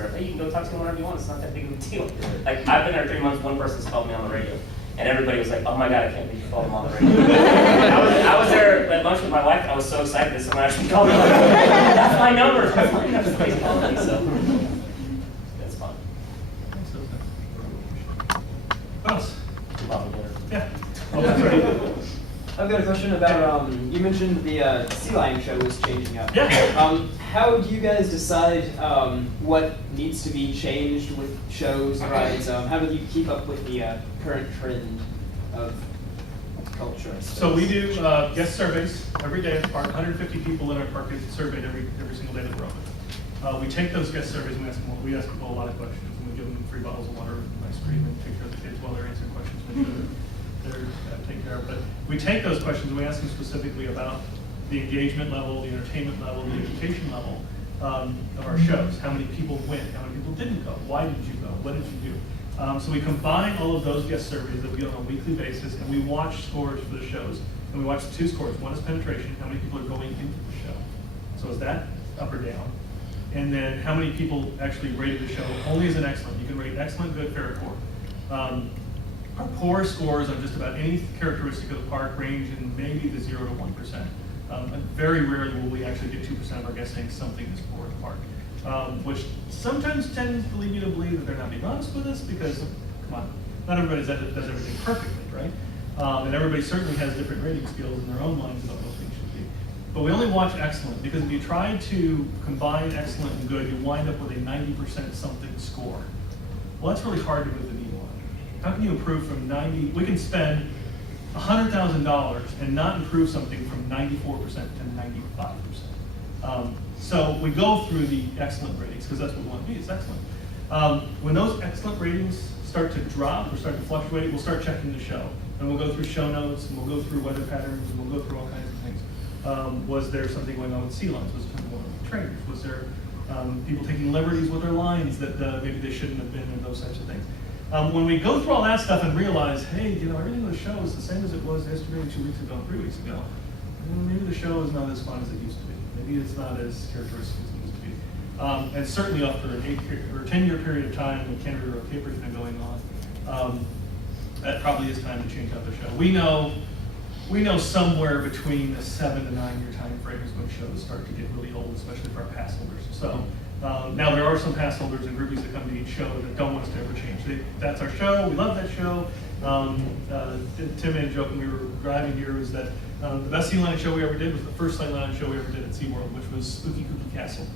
officer, hey, you can go talk to him whenever you want. It's not that big of a deal. Like, I've been there 3 months, one person's called me on the radio. And everybody was like, oh my God, I can't believe you called him on the radio. I was there at lunch with my wife. I was so excited that someone actually called me. Like, that's my number. That's my number. Somebody's calling me. So that's fun. What else? Yeah. Oh, that's right. I've got a question about, you mentioned the Sea Lion show was changing up. Yeah. How do you guys decide what needs to be changed with shows, rides? How do you keep up with the current trend of culture? So we do guest surveys every day at the park. 150 people in our park get surveyed every single day that we're open. We take those guest surveys and we ask people a lot of questions, and we give them free bottles of water and ice cream and take care of the kids while they're answering questions. Make sure they're taken care of. But we take those questions and we ask them specifically about the engagement level, the entertainment level, the education level of our shows. How many people went? How many people didn't go? Why did you go? What did you do? So we combine all of those guest surveys that we get on a weekly basis, and we watch scores for the shows. And we watch 2 scores. One is penetration, how many people are going into the show. So is that up or down? And then how many people actually rated the show only as an excellent. You can rate excellent, good, fair, or poor. Our poor scores on just about any characteristic of the park range in maybe the 0 to 1%. Very rarely will we actually get 2% of our guests saying something is poor at the park, which sometimes tends to lead you to believe that they're not being honest with us because, come on, not everybody does everything perfectly, right? And everybody certainly has different rating skills in their own minds about what things should be. But we only watch excellent because if you try to combine excellent and good, you wind up with a 90% something score. Well, that's really hard to move the needle on. How can you improve from 90? We can spend $100,000 and not improve something from 94% to 95%. So we go through the excellent ratings because that's what we want to be, it's excellent. When those excellent ratings start to drop or start to fluctuate, we'll start checking the show. And we'll go through show notes, and we'll go through weather patterns, and we'll go through all kinds of things. Was there something going on with sea lions? Was there something going on with trainers? Was there people taking liberties with their lines that maybe they shouldn't have been, and those types of things? When we go through all that stuff and realize, hey, everything in the show is the same as it was yesterday, 2 weeks ago, 3 weeks ago, maybe the show is not as fun as it used to be. Maybe it's not as characteristic as it used to be. And certainly after an 10-year period of time when Canada Road Caper's been going on, that probably is time to change up the show. We know somewhere between a 7 to 9 year time frame is when shows start to get really old, especially for our pass holders. So now there are some pass holders and groupies that come to each show that don't want us to ever change. That's our show. We love that show. Tim made a joke when we were driving here was that the best Sea Lion show we ever did was the first Sea Lion show we ever did at SeaWorld, which was Spooky Kooky Castle.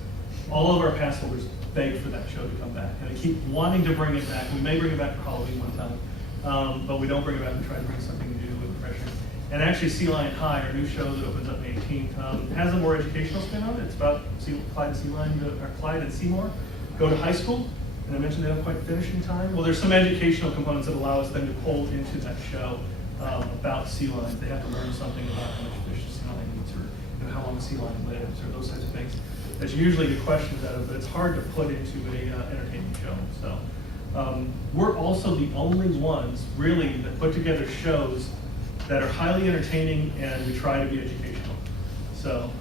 All of our pass holders begged for that show to come back, and they keep wanting to bring it back. We may bring it back for Halloween one time, but we don't bring it back and try to bring something new and refreshing. And actually, Sea Lion High, our new show that opens up May 18th, has a more educational spin on it. It's about Clyde and Seymour go to high school, and I mentioned they don't quite finish in time. Well, there's some educational components that allow us then to pull into that show about sea lions. They have to learn something about how much fish a sea lion eats, or how long a sea lion lives, or those types of things that you usually get questions out of, but it's hard to put into a entertainment show. So we're also the only ones really that put together shows that are highly entertaining, and we try to be educational. So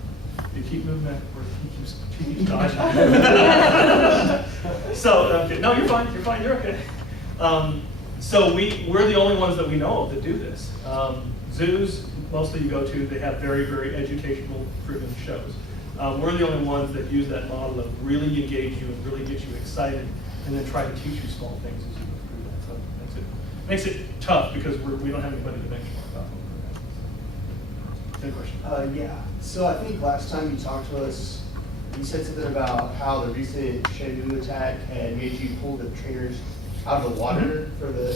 you keep moving that, or he keeps dodging. So okay. No, you're fine. You're okay. So we're the only ones that we know of that do this. Zoos, mostly you go to, they have very, very educational-driven shows. We're the only ones that use that model of really engage you and really get you excited, and then try to teach you small things as you go through that. So makes it tough because we don't have anybody to benchmark off of. Good question. Yeah. So I think last time you talked to us, you said something about how the recent Shenandoah attack had made you pull the trainers out of the water for the,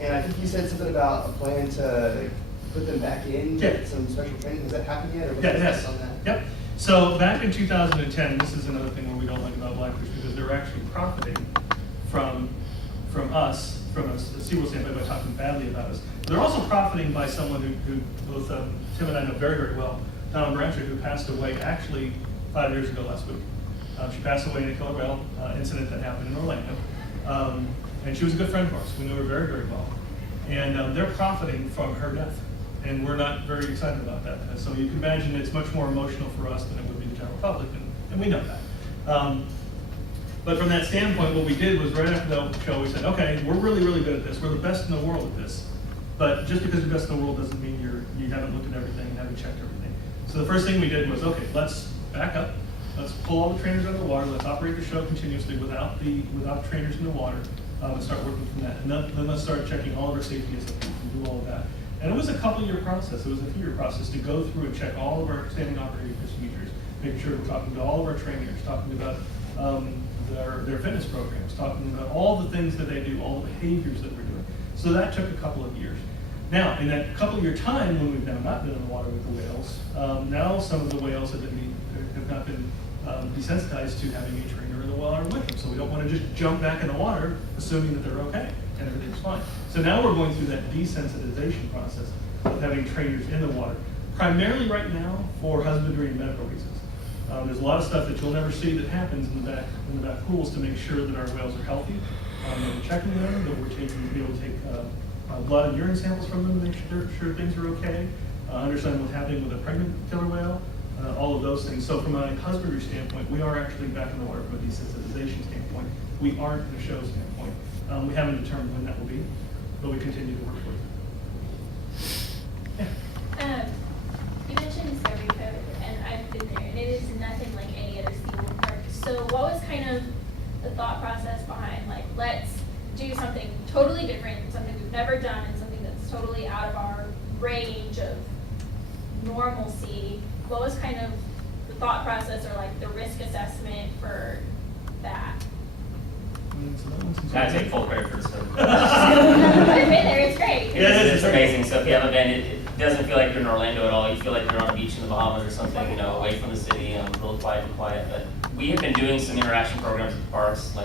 and I think you said something about a plan to put them back in, Yeah. some special training. Has that happened yet? Or what's Yeah, the it has. status on that? Yep. So back in 2010, this is another thing where we don't like about Blackfish because they're actually profiting from us, from a SeaWorld standpoint, by talking badly about us. They're also profiting by someone who both Tim and I know very, very well, Donna Brancher, who passed away actually 5 years ago last week. She passed away in a killer whale incident that happened in Orlando. And she was a good friend of ours. We knew her very, very well. And they're profiting from her death. And we're not very excited about that. And so you can imagine it's much more emotional for us than it would be the general public, and we know that. But from that standpoint, what we did was right after the show, we said, okay, we're really, really good at this. We're the best in the world at this. But just because you're best in the world doesn't mean you haven't looked at everything and haven't checked everything. So the first thing we did was, okay, let's back up. Let's pull all the trainers out of the water. Let's operate the show continuously without trainers in the water, and start working from that. And then let's start checking all of our safety SOPs and do all of that. And it was a couple-year process. It was a few-year process to go through and check all of our standing operating procedures, making sure we're talking to all of our trainers, talking about their fitness programs, talking about all the things that they do, all the behaviors that we're doing. So that took a couple of years. Now, in that couple-year time when we've now not been in the water with the whales, now some of the whales have not been desensitized to having a trainer in the water with them. So we don't want to just jump back in the water assuming that they're okay and everything's fine. So now we're going through that desensitization process of having trainers in the water, primarily right now for husbandry and medical reasons. There's a lot of stuff that you'll never see that happens in the back pools to make sure that our whales are healthy, that we're checking them, that we're be able to take blood and urine samples from them to make sure things are okay, understand what's happening with a pregnant killer whale, all of those things. So from a husbandry standpoint, we are actually back in the water from a desensitization standpoint. We aren't from a show standpoint. We haven't determined when that will be, but we continue to work towards it. Yeah. You mentioned Discovery Cove, and I've been there, and it is nothing like any other SeaWorld park. So what was kind of the thought process behind, like, let's do something totally different, something we've never done, and something that's totally out of our range of normalcy? What was kind of the thought process or like the risk assessment for that? I take full credit for this. I've been there, it's great. It's amazing. So if you haven't been, it doesn't feel like you're in Orlando at all. You feel like you're on a beach in the Bahamas or something, away from the city, real quiet and quiet. But we have been doing some interaction programs at the parks, like